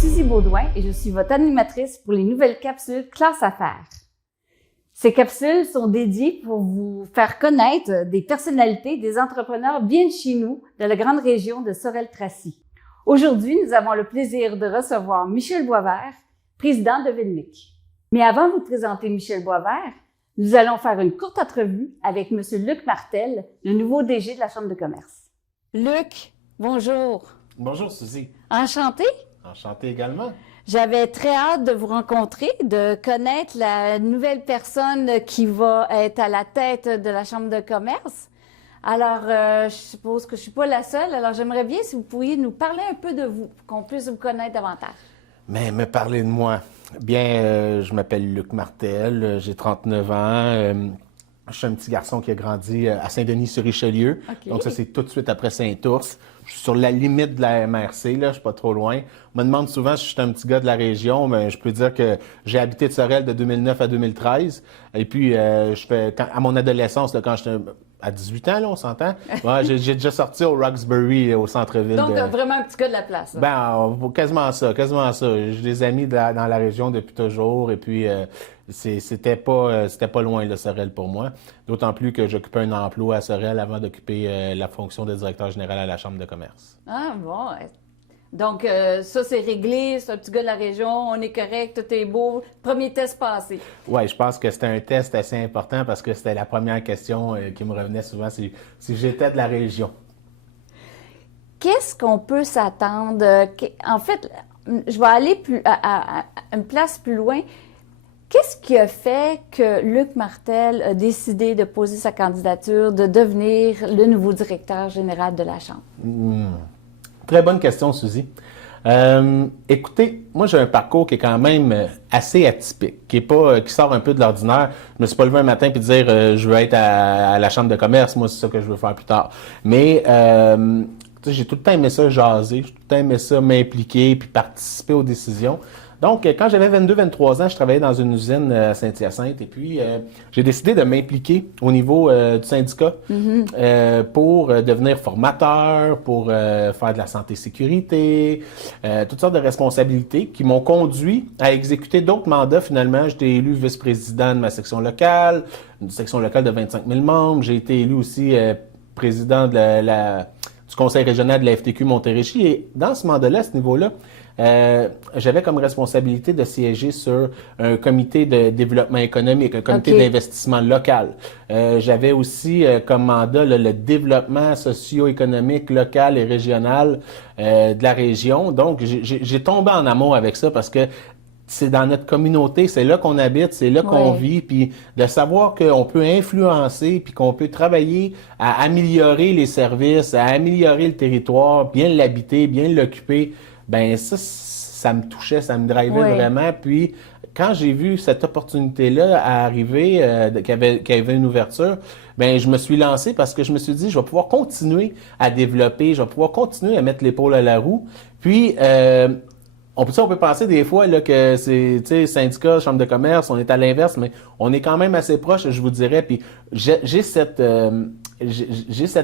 Suzy Baudouin et je suis votre animatrice pour les nouvelles capsules Classe Affaires. Ces capsules sont dédiées pour vous faire connaître des personnalités, des entrepreneurs bien de chez nous, de la grande région de Sorel-Tracy. Aujourd'hui, nous avons le plaisir de recevoir Michel Boisvert, président de Vilnic. Mais avant de vous présenter Michel Boisvert, nous allons faire une courte entrevue avec M. Luc Martel, le nouveau DG de la Chambre de commerce. Luc, bonjour. Bonjour Suzy. Enchanté. Enchanté également. J'avais très hâte de vous rencontrer, de connaître la nouvelle personne qui va être à la tête de la Chambre de commerce. Alors, je suppose que je suis pas la seule. Alors, j'aimerais bien si vous pouviez nous parler un peu de vous, pour qu'on puisse vous connaître davantage. Mais me parler de moi. Bien, je m'appelle Luc Martel, j'ai 39 ans. Je suis un petit garçon qui a grandi à Saint-Denis-sur-Richelieu. Okay. Donc ça, c'est tout de suite après Saint-Ours. Je suis sur la limite de la MRC, là, je suis pas trop loin. On me demande souvent si je suis un petit gars de la région, mais je peux dire que j'ai habité de Sorel de 2009 à 2013. Et puis, à mon adolescence, là, quand j'étais à 18 ans, là, on s'entend, ouais, j'ai déjà sorti au Roxbury, au centre-ville. Donc, vraiment un petit gars de la place. Ben, quasiment ça. J'ai des amis dans la région depuis toujours, et puis c'était pas loin, le Sorel, pour moi. D'autant plus que j'occupais un emploi à Sorel avant d'occuper la fonction de directeur général à la Chambre de commerce. Ah, bon. Donc, ça, c'est réglé, c'est un petit gars de la région, on est correct, tout est beau. Premier test passé. Oui, je pense que c'était un test assez important parce que c'était la première question qui me revenait souvent, si j'étais de la région. Qu'est-ce qu'on peut s'attendre? En fait, je vais aller à une place plus loin. Qu'est-ce qui a fait que Luc Martel a décidé de poser sa candidature, de devenir le nouveau directeur général de la Chambre? Très bonne question, Suzy. Écoutez, moi j'ai un parcours qui est quand même assez atypique, qui sort un peu de l'ordinaire. Je me suis pas levé un matin et dire je veux être à la Chambre de commerce, moi c'est ça que je veux faire plus tard. Mais j'ai tout le temps aimé ça jaser, j'ai tout le temps aimé ça m'impliquer puis participer aux décisions. Donc, quand j'avais 22-23 ans, je travaillais dans une usine à Saint-Hyacinthe et puis j'ai décidé de m'impliquer au niveau du syndicat pour devenir formateur, pour faire de la santé-sécurité, toutes sortes de responsabilités qui m'ont conduit à exécuter d'autres mandats. Finalement, j'ai été élu vice-président de ma section locale, une section locale de 25 000 membres. J'ai été élu aussi président de du conseil régional de la FTQ Montérégie. Et dans ce mandat-là, à ce niveau-là, j'avais comme responsabilité de siéger sur un comité de développement économique, un comité d'investissement local. J'avais aussi comme mandat le développement socio-économique local et régional de la région. Donc, j'ai tombé en amour avec ça parce que c'est dans notre communauté, c'est là qu'on habite, c'est là qu'on vit, puis de savoir qu'on peut influencer, puis qu'on peut travailler à améliorer les services, à améliorer le territoire, bien l'habiter, bien l'occuper, ben ça me touchait, ça me drivait vraiment. Puis quand j'ai vu cette opportunité-là arriver, qu'il y avait une ouverture, ben je me suis lancé parce que je me suis dit, je vais pouvoir continuer à développer, je vais pouvoir continuer à mettre l'épaule à la roue. Puis on peut penser des fois là, que c'est, tu sais, syndicat, chambre de commerce, on est à l'inverse, mais on est quand même assez proche, je vous dirais. Puis j'ai cette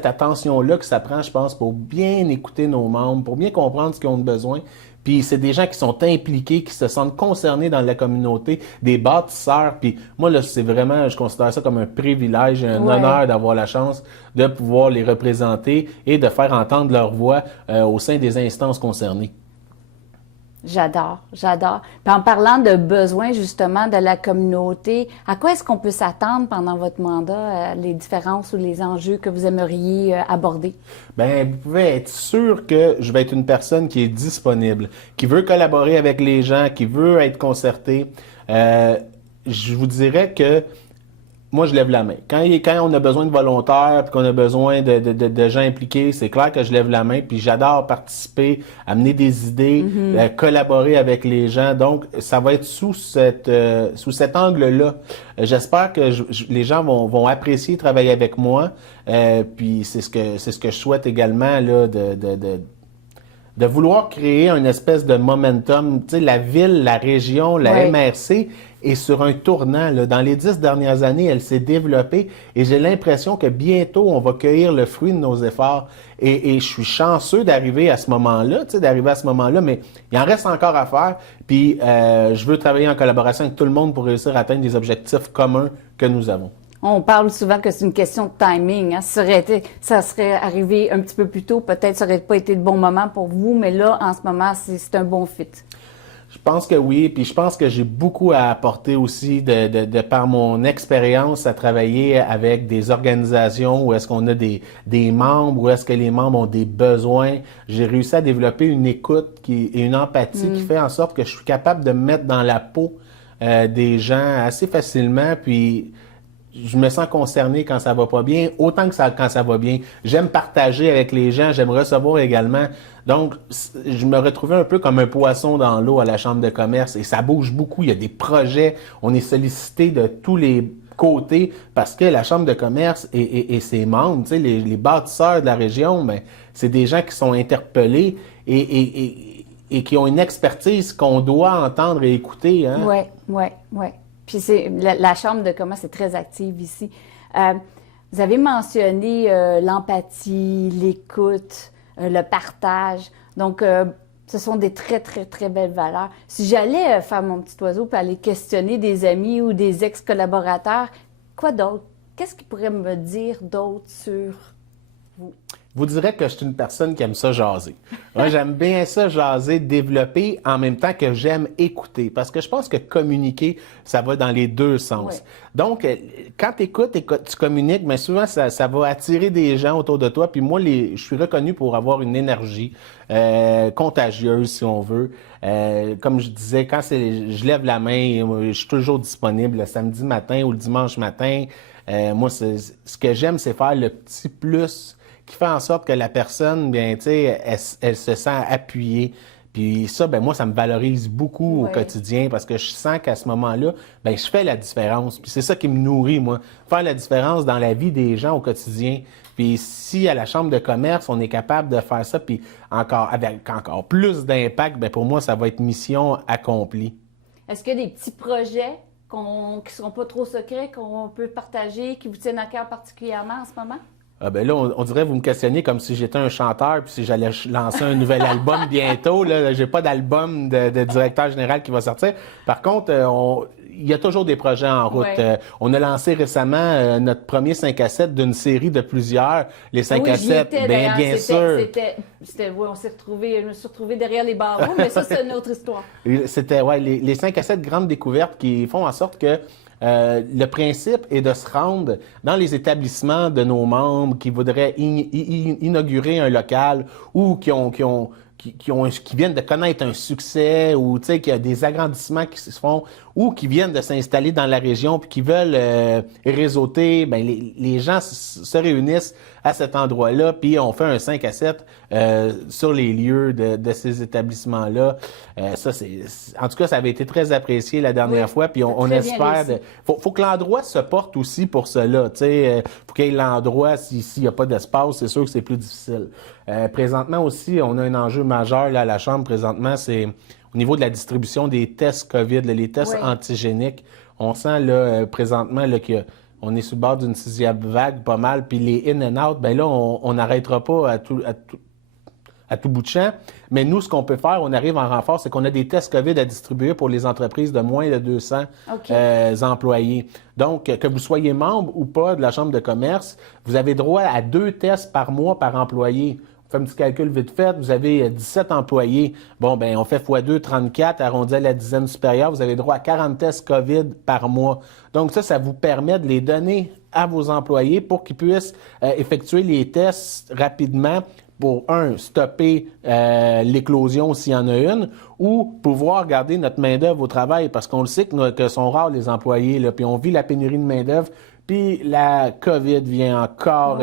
attention-là que ça prend, je pense, pour bien écouter nos membres, pour bien comprendre ce qu'ils ont besoin. Puis c'est des gens qui sont impliqués, qui se sentent concernés dans la communauté, des bâtisseurs. Puis moi, là, c'est vraiment, je considère ça comme un privilège, un honneur d'avoir la chance de pouvoir les représenter et de faire entendre leur voix au sein des instances concernées. J'adore. Puis en parlant de besoins justement de la communauté, à quoi est-ce qu'on peut s'attendre pendant votre mandat, les différences ou les enjeux que vous aimeriez aborder? Bien, vous pouvez être sûr que je vais être une personne qui est disponible, qui veut collaborer avec les gens, qui veut être concertée. Je vous dirais que moi, je lève la main. Quand on a besoin de volontaires, puis qu'on a besoin de gens impliqués, c'est clair que je lève la main, puis j'adore participer, amener des idées, collaborer avec les gens. Donc, ça va être sous cet angle-là. J'espère que les gens vont apprécier travailler avec moi. Puis c'est ce que je souhaite également là de vouloir créer une espèce de momentum. Tu sais, la ville, la région, la MRC est sur un tournant, là. Dans les 10 dernières années, elle s'est développée et j'ai l'impression que bientôt, on va cueillir le fruit de nos efforts. Et je suis chanceux d'arriver à ce moment-là, mais il en reste encore à faire. Puis, je veux travailler en collaboration avec tout le monde pour réussir à atteindre des objectifs communs que nous avons. On parle souvent que c'est une question de timing. Hein. Ça serait arrivé un petit peu plus tôt, peut-être ça n'aurait pas été le bon moment pour vous, mais là, en ce moment, c'est un bon fit. Je pense que oui, puis je pense que j'ai beaucoup à apporter aussi de par mon expérience à travailler avec des organisations où est-ce qu'on a des membres, où est-ce que les membres ont des besoins. J'ai réussi à développer une écoute et une empathie qui fait en sorte que je suis capable de me mettre dans la peau des gens assez facilement, puis je me sens concerné quand ça va pas bien, autant que quand ça va bien. J'aime partager avec les gens, j'aime recevoir également. Donc, je me retrouvais un peu comme un poisson dans l'eau à la Chambre de commerce et ça bouge beaucoup. Il y a des projets, on est sollicité de tous les côtés parce que la Chambre de commerce et ses membres, tu sais, les bâtisseurs de la région, ben, c'est des gens qui sont interpellés et qui ont une expertise qu'on doit entendre et écouter. Hein? Oui. Puis la Chambre de commerce est très active ici. Vous avez mentionné l'empathie, l'écoute, le partage. Donc, ce sont des très, très, très belles valeurs. Si j'allais faire mon petit oiseau et aller questionner des amis ou des ex-collaborateurs, quoi d'autre? Qu'est-ce qu'ils pourraient me dire d'autre sur vous? Vous direz que je suis une personne qui aime ça jaser. Moi, j'aime bien ça jaser, développer, en même temps que j'aime écouter. Parce que je pense que communiquer, ça va dans les deux sens. Oui. Donc, quand tu écoutes et que tu communiques, bien souvent, ça va attirer des gens autour de toi. Puis moi, je suis reconnu pour avoir une énergie contagieuse, si on veut. Comme je disais, quand je lève la main, je suis toujours disponible le samedi matin ou le dimanche matin. Moi, ce que j'aime, c'est faire le petit plus qui fait en sorte que la personne, bien, tu sais, elle se sent appuyée. Puis ça, ben moi, ça me valorise beaucoup au quotidien parce que je sens qu'à ce moment-là, ben je fais la différence. Puis c'est ça qui me nourrit, moi. Faire la différence dans la vie des gens au quotidien. Puis si à la Chambre de commerce, on est capable de faire ça, puis avec encore plus d'impact, ben pour moi, ça va être mission accomplie. Est-ce qu'il y a des petits projets qui ne seront pas trop secrets, qu'on peut partager, qui vous tiennent à cœur particulièrement en ce moment? Ah ben là, on dirait vous me questionnez comme si j'étais un chanteur puis si j'allais lancer un nouvel album bientôt. Là, j'ai pas d'album de directeur général qui va sortir. Par contre, il y a toujours des projets en route. On a lancé récemment notre premier 5 à 7 d'une série de plusieurs. Les 5 à 7, bien sûr. On s'est retrouvés, je me suis retrouvée derrière les barreaux, mais ça, c'est une autre histoire. C'était les 5 à 7 grandes découvertes qui font en sorte que le principe est de se rendre dans les établissements de nos membres qui voudraient inaugurer un local ou qui viennent de connaître un succès ou tu sais qu'il y a des agrandissements qui se font ou qui viennent de s'installer dans la région puis qui veulent réseauter. Ben les gens se réunissent à cet endroit-là puis on fait un 5 à 7 sur les lieux de ces établissements-là. Ça en tout cas ça avait été très apprécié la dernière fois puis on espère. Faut que l'endroit se porte aussi pour cela. Tu sais, faut qu'il y ait l'endroit s'il n'y a pas d'espace, c'est sûr que c'est plus difficile. Présentement aussi, on a un enjeu majeur là, à la Chambre présentement, c'est au niveau de la distribution des tests COVID, là, les tests antigéniques. On sent là présentement là, qu'on est sous le bord d'une 6e vague pas mal, puis les in and out, ben là, on n'arrêtera pas à tout bout de champ. Mais nous, ce qu'on peut faire, on arrive en renfort, c'est qu'on a des tests COVID à distribuer pour les entreprises de moins de 200 employés. Donc, que vous soyez membre ou pas de la Chambre de commerce, vous avez droit à 2 tests par mois par employé. On fait un petit calcul vite fait, vous avez 17 employés. Bon, ben on fait x2, 34, arrondi à la dizaine supérieure, vous avez droit à 40 tests COVID par mois. Donc ça vous permet de les donner à vos employés pour qu'ils puissent effectuer les tests rapidement pour, stopper l'éclosion s'il y en a une, ou pouvoir garder notre main-d'œuvre au travail, parce qu'on le sait que sont rares les employés, là, puis on vit la pénurie de main-d'œuvre, puis la COVID vient encore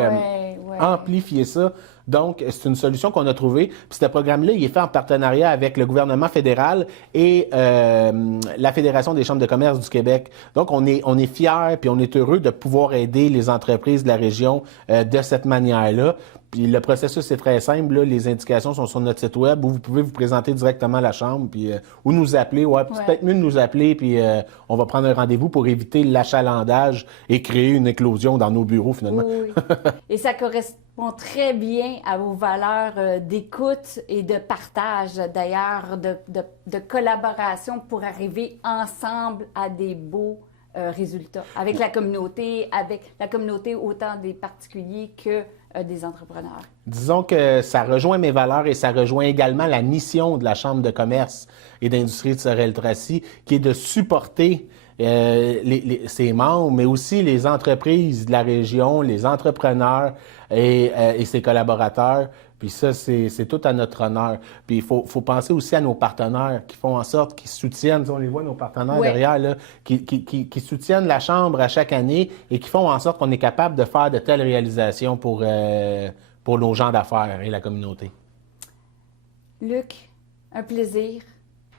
amplifier ça. Donc, c'est une solution qu'on a trouvée. Puis ce programme-là, il est fait en partenariat avec le gouvernement fédéral et la Fédération des chambres de commerce du Québec. Donc, on est fiers puis on est heureux de pouvoir aider les entreprises de la région de cette manière-là. Puis le processus est très simple. Là. Les indications sont sur notre site web où vous pouvez vous présenter directement à la chambre, puis ou nous appeler. Ouais, c'est peut-être mieux de nous appeler, puis on va prendre un rendez-vous pour éviter l'achalandage et créer une éclosion dans nos bureaux finalement. Oui. Et ça correspond très bien à vos valeurs d'écoute et de partage, d'ailleurs, de collaboration pour arriver ensemble à des beaux résultats avec la communauté autant des particuliers que des entrepreneurs. Disons que ça rejoint mes valeurs et ça rejoint également la mission de la Chambre de commerce et d'industrie de Sorel-Tracy, qui est de supporter ses membres, mais aussi les entreprises de la région, les entrepreneurs et ses collaborateurs. Puis ça, c'est tout à notre honneur. Puis il faut penser aussi à nos partenaires qui font en sorte qu'ils soutiennent, on les voit, nos partenaires derrière, là, qui soutiennent la Chambre à chaque année et qui font en sorte qu'on est capable de faire de telles réalisations pour nos gens d'affaires et la communauté. Luc, un plaisir.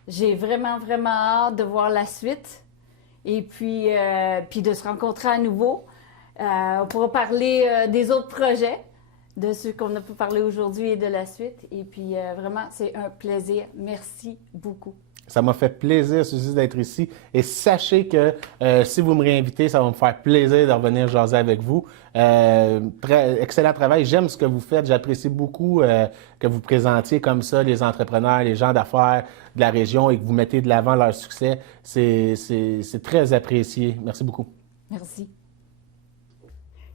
J'ai vraiment, vraiment hâte de voir la suite et puis de se rencontrer à nouveau. On pourra parler des autres projets, de ceux qu'on a pu parler aujourd'hui et de la suite. Et puis vraiment, c'est un plaisir. Merci beaucoup. Ça m'a fait plaisir, Suzy, d'être ici. Et sachez que si vous me réinvitez, ça va me faire plaisir de revenir jaser avec vous. Excellent travail. J'aime ce que vous faites. J'apprécie beaucoup que vous présentiez comme ça les entrepreneurs, les gens d'affaires de la région et que vous mettez de l'avant leur succès. C'est très apprécié. Merci beaucoup. Merci.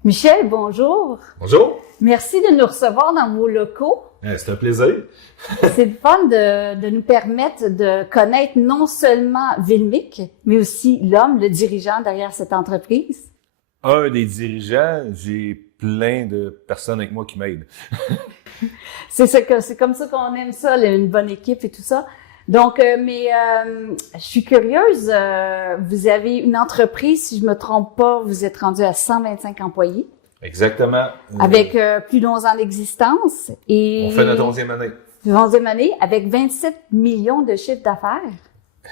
Michel, bonjour. Bonjour. Merci de nous recevoir dans vos locaux. C'est un plaisir. C'est le fun de nous permettre de connaître non seulement Vilmic, mais aussi l'homme, le dirigeant derrière cette entreprise. Un des dirigeants, j'ai plein de personnes avec moi qui m'aident. C'est comme ça qu'on aime ça, une bonne équipe et tout ça. Donc, je suis curieuse, vous avez une entreprise, si je me trompe pas, vous êtes rendu à 125 employés. Exactement. Avec plus de 11 ans d'existence. Et on fait notre 11e année. 11e année, avec 27 millions de chiffres d'affaires.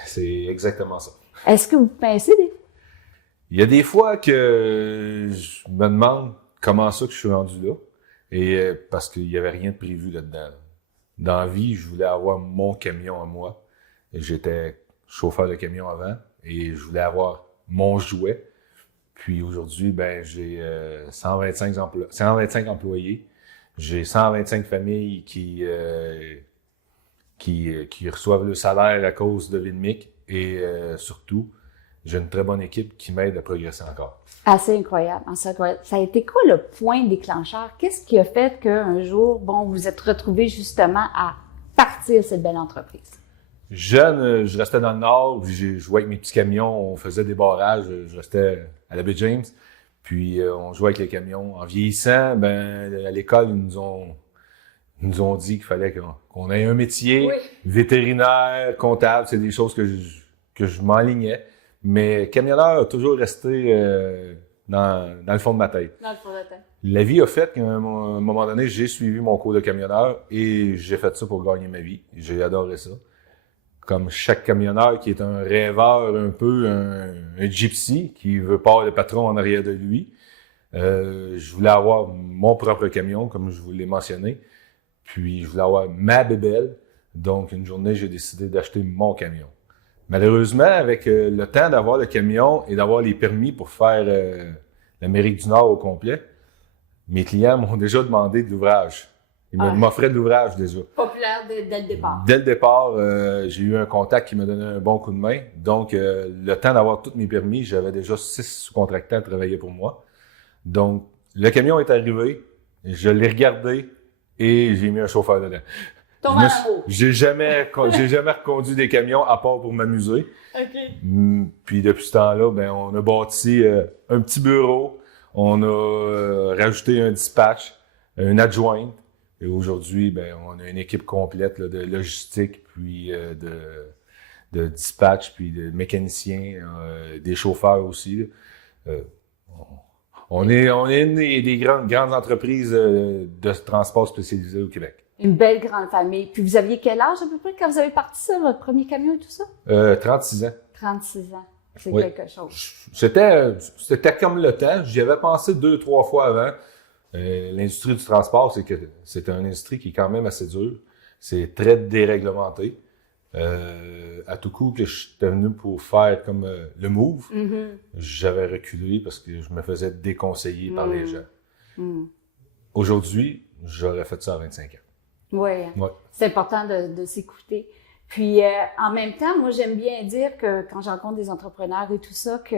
C'est exactement ça. Est-ce que vous pensez Il y a des fois que je me demande comment ça que je suis rendu là. Et parce qu'il n'y avait rien de prévu là-dedans. Dans la vie, je voulais avoir mon camion à moi. J'étais chauffeur de camion avant et je voulais avoir mon jouet. Puis aujourd'hui, ben j'ai 125 employés. J'ai 125 familles qui reçoivent le salaire à cause de Vilmic. Et surtout, j'ai une très bonne équipe qui m'aide à progresser encore. C'est incroyable. Ça a été quoi le point déclencheur? Qu'est-ce qui a fait qu'un jour, vous êtes retrouvés justement à partir cette belle entreprise? Jeune, je restais dans le Nord, puis je jouais avec mes petits camions, on faisait des barrages, je restais à la baie James, puis on jouait avec les camions. En vieillissant, à l'école, ils nous ont dit qu'il fallait qu'on ait un métier, vétérinaire, comptable, c'est des choses que je m'enlignais. Mais camionneur a toujours resté dans le fond de ma tête. Dans le fond de la tête. La vie a fait qu'à un moment donné, j'ai suivi mon cours de camionneur et j'ai fait ça pour gagner ma vie. J'ai adoré ça. Comme chaque camionneur qui est un rêveur un peu, un gypsy qui veut pas le patron en arrière de lui. Je voulais avoir mon propre camion, comme je vous l'ai mentionné. Puis je voulais avoir ma bébelle. Donc une journée, j'ai décidé d'acheter mon camion. Malheureusement, avec le temps d'avoir le camion et d'avoir les permis pour faire l'Amérique du Nord au complet, mes clients m'ont déjà demandé de l'ouvrage. Ils m'offraient de l'ouvrage déjà. Populaire dès le départ. Dès le départ, j'ai eu un contact qui m'a donné un bon coup de main. Donc, le temps d'avoir tous mes permis, j'avais déjà 6 sous-contractants à travailler pour moi. Donc, le camion est arrivé, je l'ai regardé et j'ai mis un chauffeur dedans. J'ai jamais reconduit des camions à part pour m'amuser. Puis depuis ce temps-là, on a bâti un petit bureau, on a rajouté un dispatch, une adjointe. Et aujourd'hui, on a une équipe complète là, de logistique, puis de dispatch, puis de mécaniciens, des chauffeurs aussi. On est une des grandes entreprises de transport spécialisé au Québec. Une belle grande famille. Puis vous aviez quel âge à peu près quand vous avez parti ça, votre premier camion et tout ça? 36 ans. 36 ans. C'est quelque chose. C'était comme le temps. J'y avais pensé 2-3 fois avant. L'industrie du transport, c'est une industrie qui est quand même assez dure. C'est très déréglementé. À tout coup que j'étais venu pour faire comme le move, j'avais reculé parce que je me faisais déconseiller par les gens. Aujourd'hui, j'aurais fait ça à 25 ans. Oui, Ouais. c'est important de s'écouter. Puis, en même temps, moi, j'aime bien dire que quand je rencontre des entrepreneurs et tout ça, que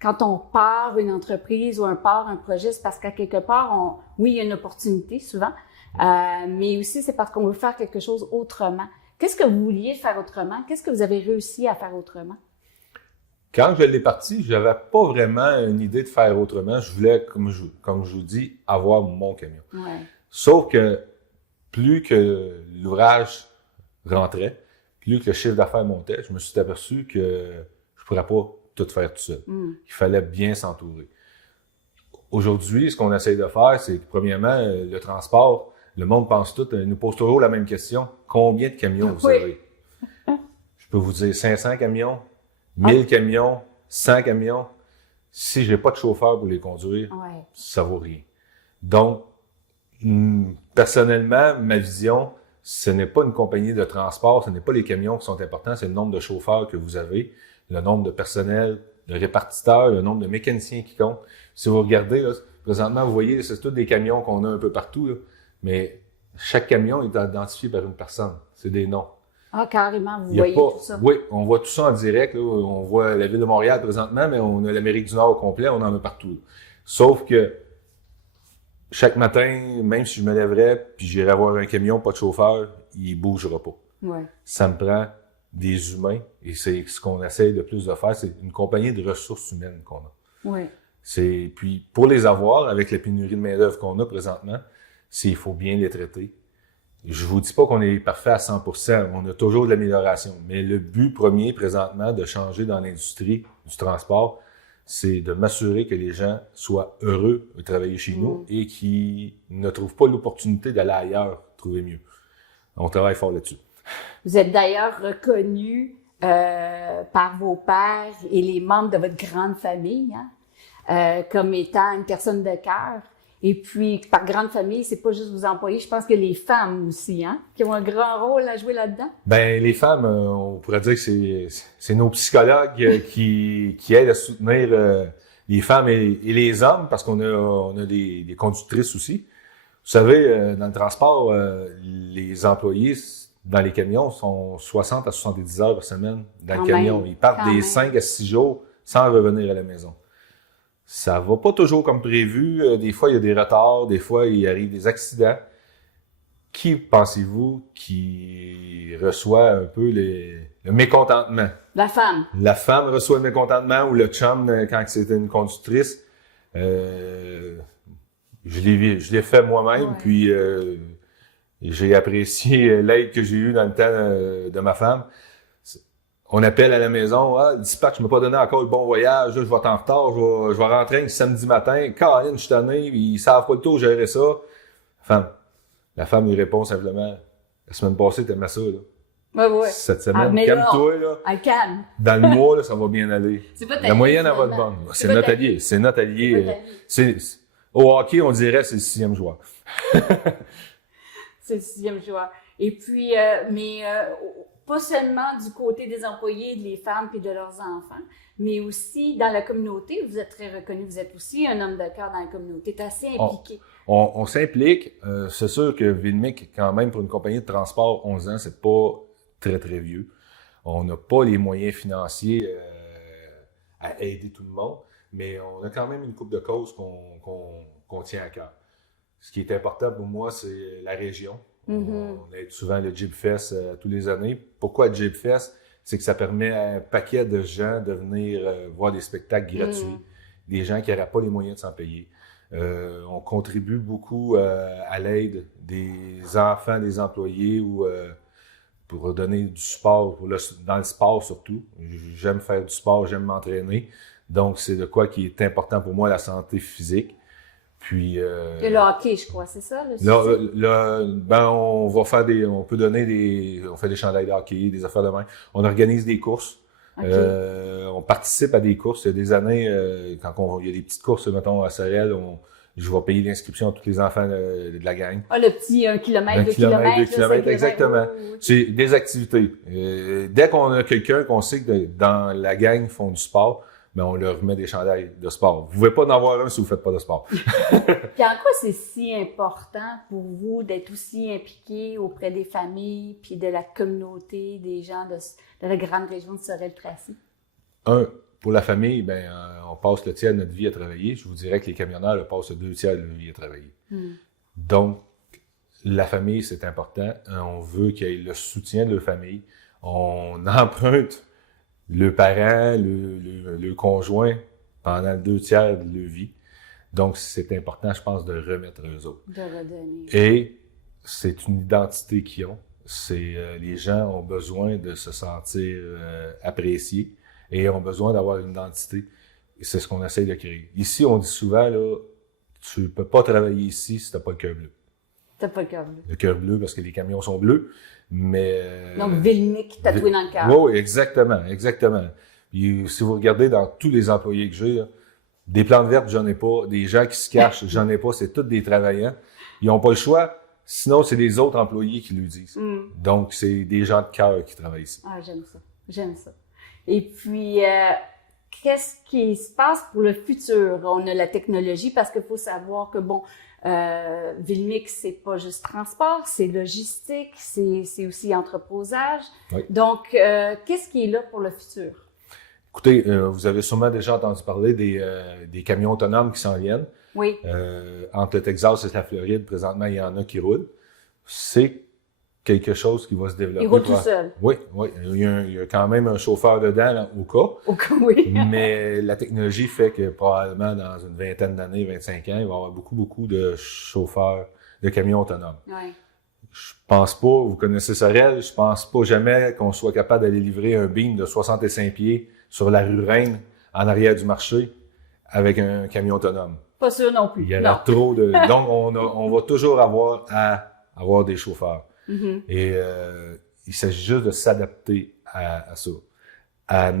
quand on part une entreprise ou un projet, c'est parce qu'à quelque part, oui, il y a une opportunité souvent, mais aussi c'est parce qu'on veut faire quelque chose autrement. Qu'est-ce que vous vouliez faire autrement? Qu'est-ce que vous avez réussi à faire autrement? Quand je l'ai parti, j'avais pas vraiment une idée de faire autrement. Je voulais, comme je vous dis, avoir mon camion. Ouais. Sauf que plus que l'ouvrage rentrait, plus que le chiffre d'affaires montait, je me suis aperçu que je pourrais pas tout faire tout seul. Il fallait bien s'entourer. Aujourd'hui, ce qu'on essaie de faire, c'est que, premièrement, le transport, le monde pense tout, nous pose toujours la même question. Combien de camions vous avez? Je peux vous dire 500 camions, 1000 camions, 100 camions. Si j'ai pas de chauffeur pour les conduire, ça vaut rien. Donc, personnellement, ma vision, ce n'est pas une compagnie de transport, ce n'est pas les camions qui sont importants, c'est le nombre de chauffeurs que vous avez, le nombre de personnel, de répartiteurs, le nombre de mécaniciens qui comptent. Si vous regardez, là, présentement, vous voyez, c'est tous des camions qu'on a un peu partout, là, mais chaque camion est identifié par une personne. C'est des noms. Ah, carrément, vous voyez tout ça. Oui, on voit tout ça en direct. Là. On voit la ville de Montréal présentement, mais on a l'Amérique du Nord au complet, on en a partout. Là. Sauf que chaque matin, même si je me lèverais puis j'irais voir un camion, pas de chauffeur, il bougera pas. Ouais. Ça me prend des humains et c'est ce qu'on essaye de plus de faire, c'est une compagnie de ressources humaines qu'on a. Ouais. Puis pour les avoir, avec la pénurie de main-d'œuvre qu'on a présentement, il faut bien les traiter. Je vous dis pas qu'on est parfait à 100%, on a toujours de l'amélioration. Mais le but premier présentement de changer dans l'industrie du transport, c'est de m'assurer que les gens soient heureux de travailler chez nous et qu'ils ne trouvent pas l'opportunité d'aller ailleurs trouver mieux. On travaille fort là-dessus. Vous êtes d'ailleurs reconnu par vos pairs et les membres de votre grande famille comme étant une personne de cœur. Et puis, par grande famille, c'est pas juste vos employés, je pense que les femmes aussi, qui ont un grand rôle à jouer là-dedans. Ben, les femmes, on pourrait dire que c'est nos psychologues qui aident à soutenir les femmes et les hommes, parce qu'on a des conductrices aussi. Vous savez, dans le transport, les employés dans les camions sont 60 à 70 heures par semaine dans le camion. Ils partent des 5 à 6 jours sans revenir à la maison. Ça va pas toujours comme prévu. Des fois, il y a des retards. Des fois, il arrive des accidents. Qui pensez-vous qui reçoit un peu le mécontentement? La femme. La femme reçoit le mécontentement ou le chum quand c'était une conductrice. Je l'ai fait moi-même, puis j'ai apprécié l'aide que j'ai eue dans le temps de ma femme. On appelle à la maison, le dispatch ne m'a pas donné encore le bon voyage, là, je vais être en retard, je vais rentrer un samedi matin, Caroline, je suis tanné, ils savent pas le tout gérer ça. La femme lui répond simplement, la semaine passée, t'aimais ça, là. Ouais. Cette semaine, calme-toi, là. Calme. Dans le mois, là, ça va bien aller. La moyenne, elle va être bonne. C'est notre allié. C'est notre allié. Au hockey, on dirait, c'est le 6e joueur. C'est le 6e joueur. Et puis, pas seulement du côté des employés, des femmes et de leurs enfants, mais aussi dans la communauté. Vous êtes très reconnu, vous êtes aussi un homme de cœur dans la communauté. T'es assez impliqué. On s'implique. C'est sûr que Vinmic, quand même, pour une compagnie de transport, 11 ans, c'est pas très, très vieux. On n'a pas les moyens financiers à aider tout le monde, mais on a quand même une couple de causes qu'on tient à cœur. Ce qui est important pour moi, c'est la région. On aide souvent le Jeep Fest tous les années. Pourquoi le Jeep Fest? C'est que ça permet à un paquet de gens de venir voir des spectacles gratuits, des gens qui n'auraient pas les moyens de s'en payer. On contribue beaucoup à l'aide des enfants, des employés ou pour donner du sport, dans le sport surtout. J'aime faire du sport, j'aime m'entraîner. Donc, c'est de quoi qui est important pour moi, la santé physique. Puis et le hockey, je crois, c'est ça? On va faire on fait des chandails de hockey, des affaires de main. On organise des courses. Okay. On participe à des courses. Il y a des années, quand il y a des petites courses, mettons, à Sorel, Je vais payer l'inscription à tous les enfants de la gang. Ah, le petit 1 kilomètre, 2 2 kilomètres. kilomètres, exactement. Oui, oui. C'est des activités. Dès qu'on a quelqu'un qu'on sait que dans la gang font du sport, ben on leur remet des chandails de sport. Vous pouvez pas en avoir un si vous faites pas de sport. Puis en quoi c'est si important pour vous d'être aussi impliqué auprès des familles puis de la communauté des gens de la grande région de Sorel-Tracy? Pour la famille, ben on passe le tiers de notre vie à travailler. Je vous dirais que les camionneurs passent le 2 tiers de leur vie à travailler. Donc, la famille, c'est important. On veut qu'il y ait le soutien de leur famille. On emprunte le parent, le conjoint pendant le 2 tiers de leur vie. Donc, c'est important, je pense, de remettre eux autres. De redonner. Et c'est une identité qu'ils ont. Les gens ont besoin de se sentir appréciés et ont besoin d'avoir une identité. Et c'est ce qu'on essaie de créer. Ici, on dit souvent, là, tu peux pas travailler ici si t'as pas le cœur bleu. T'as pas le cœur bleu. Le cœur bleu parce que les camions sont bleus, mais... Donc, Vilmic tatoué dans le cœur. Oui, exactement, exactement. Puis, si vous regardez dans tous les employés que j'ai, là, des plantes vertes, j'en ai pas. Des gens qui se cachent, j'en ai pas. C'est tous des travaillants. Ils n'ont pas le choix. Sinon, c'est les autres employés qui le disent. Donc, c'est des gens de cœur qui travaillent ici. Ah, j'aime ça. J'aime ça. Et puis, qu'est-ce qui se passe pour le futur? On a la technologie parce qu'il faut savoir que, bon, Vilmic, c'est pas juste transport, c'est logistique, c'est aussi entreposage. Oui. Donc, qu'est-ce qui est là pour le futur? Écoutez, vous avez sûrement déjà entendu parler des camions autonomes qui s'en viennent. Oui. Entre le Texas et la Floride, présentement, il y en a qui roulent. C'est quelque chose qui va se développer. Il roule tout seul. Oui, oui. Il y a quand même un chauffeur dedans, là, au cas. Au cas, oui. Mais la technologie fait que probablement dans une vingtaine d'années, 25 ans, il va y avoir beaucoup de chauffeurs de camions autonomes. Oui. Je pense pas, vous connaissez Sorel, je pense pas jamais qu'on soit capable d'aller livrer un beam de 65 pieds sur la rue Reine, en arrière du marché, avec un camion autonome. Pas sûr non plus. Il y en a trop de... Donc, on va toujours avoir à avoir des chauffeurs. Et il s'agit juste de s'adapter à ça. À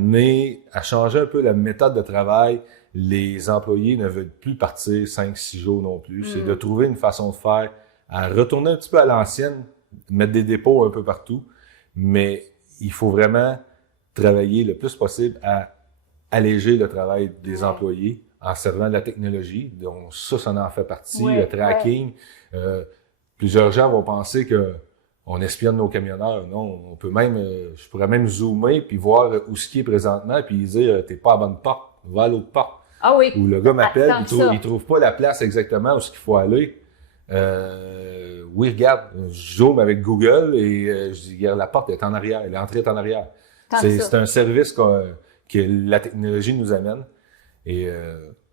changer un peu la méthode de travail. Les employés ne veulent plus partir 5-6 jours non plus. C'est de trouver une façon de faire, à retourner un petit peu à l'ancienne, mettre des dépôts un peu partout. Mais il faut vraiment travailler le plus possible à alléger le travail des employés en servant de la technologie. Donc ça en fait partie. Le tracking. Plusieurs gens vont penser que on espionne nos camionneurs. Non, on peut même, je pourrais même zoomer puis voir où ce qui est présentement puis dire t'es pas à bonne porte, va à l'autre porte. Ah oui. Ou le gars m'appelle, il trouve pas la place exactement où ce qu'il faut aller. Oui, regarde, je zoome avec Google et je dis regarde, la porte est en arrière, l'entrée est en arrière. C'est un service que la technologie nous amène et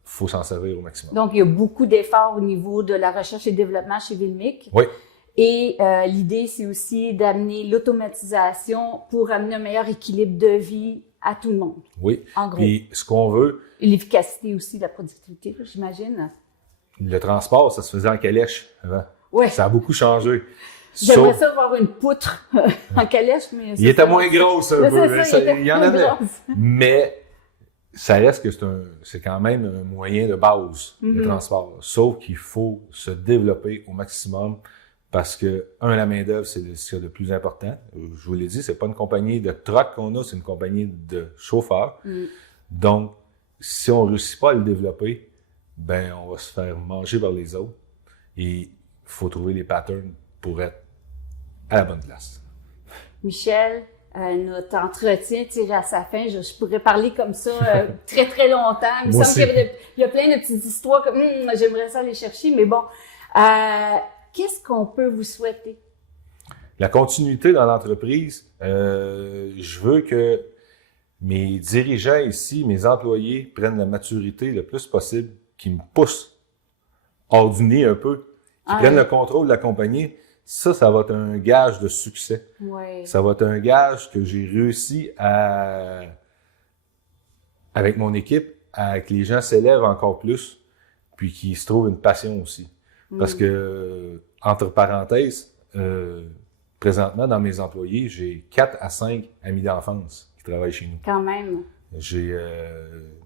faut s'en servir au maximum. Donc, il y a beaucoup d'efforts au niveau de la recherche et développement chez Vilmic. Oui. Et l'idée, c'est aussi d'amener l'automatisation pour amener un meilleur équilibre de vie à tout le monde. Oui. En gros. Puis, ce qu'on veut... Et l'efficacité aussi, la productivité, j'imagine. Le transport, ça se faisait en calèche avant. Oui. Ça a beaucoup changé. J'aimerais ça avoir une poutre en calèche, mais... Il était moins grosse un peu. Il y en avait. Mais ça reste que c'est quand même un moyen de base, le transport. Sauf qu'il faut se développer au maximum parce que, la main-d'œuvre, c'est ce qu'il y a de plus important. Je vous l'ai dit, c'est pas une compagnie de truck qu'on a, c'est une compagnie de chauffeurs. Donc, si on réussit pas à le développer, ben, on va se faire manger par les autres. Et il faut trouver les patterns pour être à la bonne place. Michel, notre entretien tire à sa fin. Je pourrais parler comme ça très, très longtemps. Il me semble qu'il y a plein de petites histoires comme j'aimerais ça aller chercher, mais bon. Qu'est-ce qu'on peut vous souhaiter? La continuité dans l'entreprise. Je veux que mes dirigeants ici, mes employés, prennent la maturité le plus possible, qui me poussent hors du nez un peu, qui prennent le contrôle de la compagnie. Ça va être un gage de succès. Ouais. Ça va être un gage que j'ai réussi avec mon équipe, à que les gens s'élèvent encore plus, puis qu'ils se trouvent une passion aussi. Parce que, entre parenthèses, présentement, dans mes employés, j'ai 4 à 5 amis d'enfance qui travaillent chez nous. Quand même. J'ai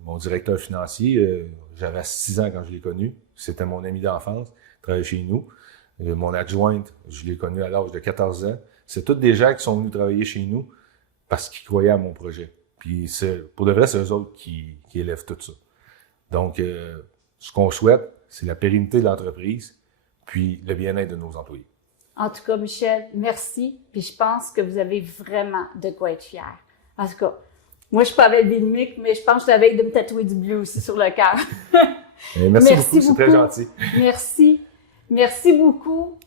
mon directeur financier, j'avais 6 ans quand je l'ai connu. C'était mon ami d'enfance, il travaillait chez nous. Mon adjointe, je l'ai connu à l'âge de 14 ans. C'est tous des gens qui sont venus travailler chez nous parce qu'ils croyaient à mon projet. Puis pour de vrai, c'est eux autres qui élèvent tout ça. Donc, ce qu'on souhaite, c'est la pérennité de l'entreprise, puis le bien-être de nos employés. En tout cas, Michel, merci. Puis je pense que vous avez vraiment de quoi être fier. En tout cas, moi, je suis pas avec Vilmic, mais je pense que je suis avec de me tatouer du bleu aussi sur le cœur. Merci beaucoup, c'est très gentil. Merci. Merci beaucoup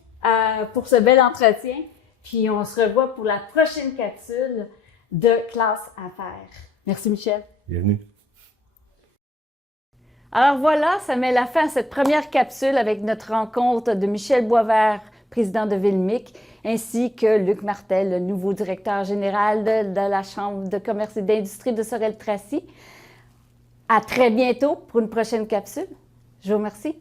pour ce bel entretien. Puis on se revoit pour la prochaine capsule de Classe Affaires. Merci, Michel. Bienvenue. Alors voilà, ça met la fin à cette première capsule avec notre rencontre de Michel Boisvert, président de Vilmic, ainsi que Luc Martel, le nouveau directeur général de la Chambre de commerce et d'industrie de Sorel-Tracy. À très bientôt pour une prochaine capsule. Je vous remercie.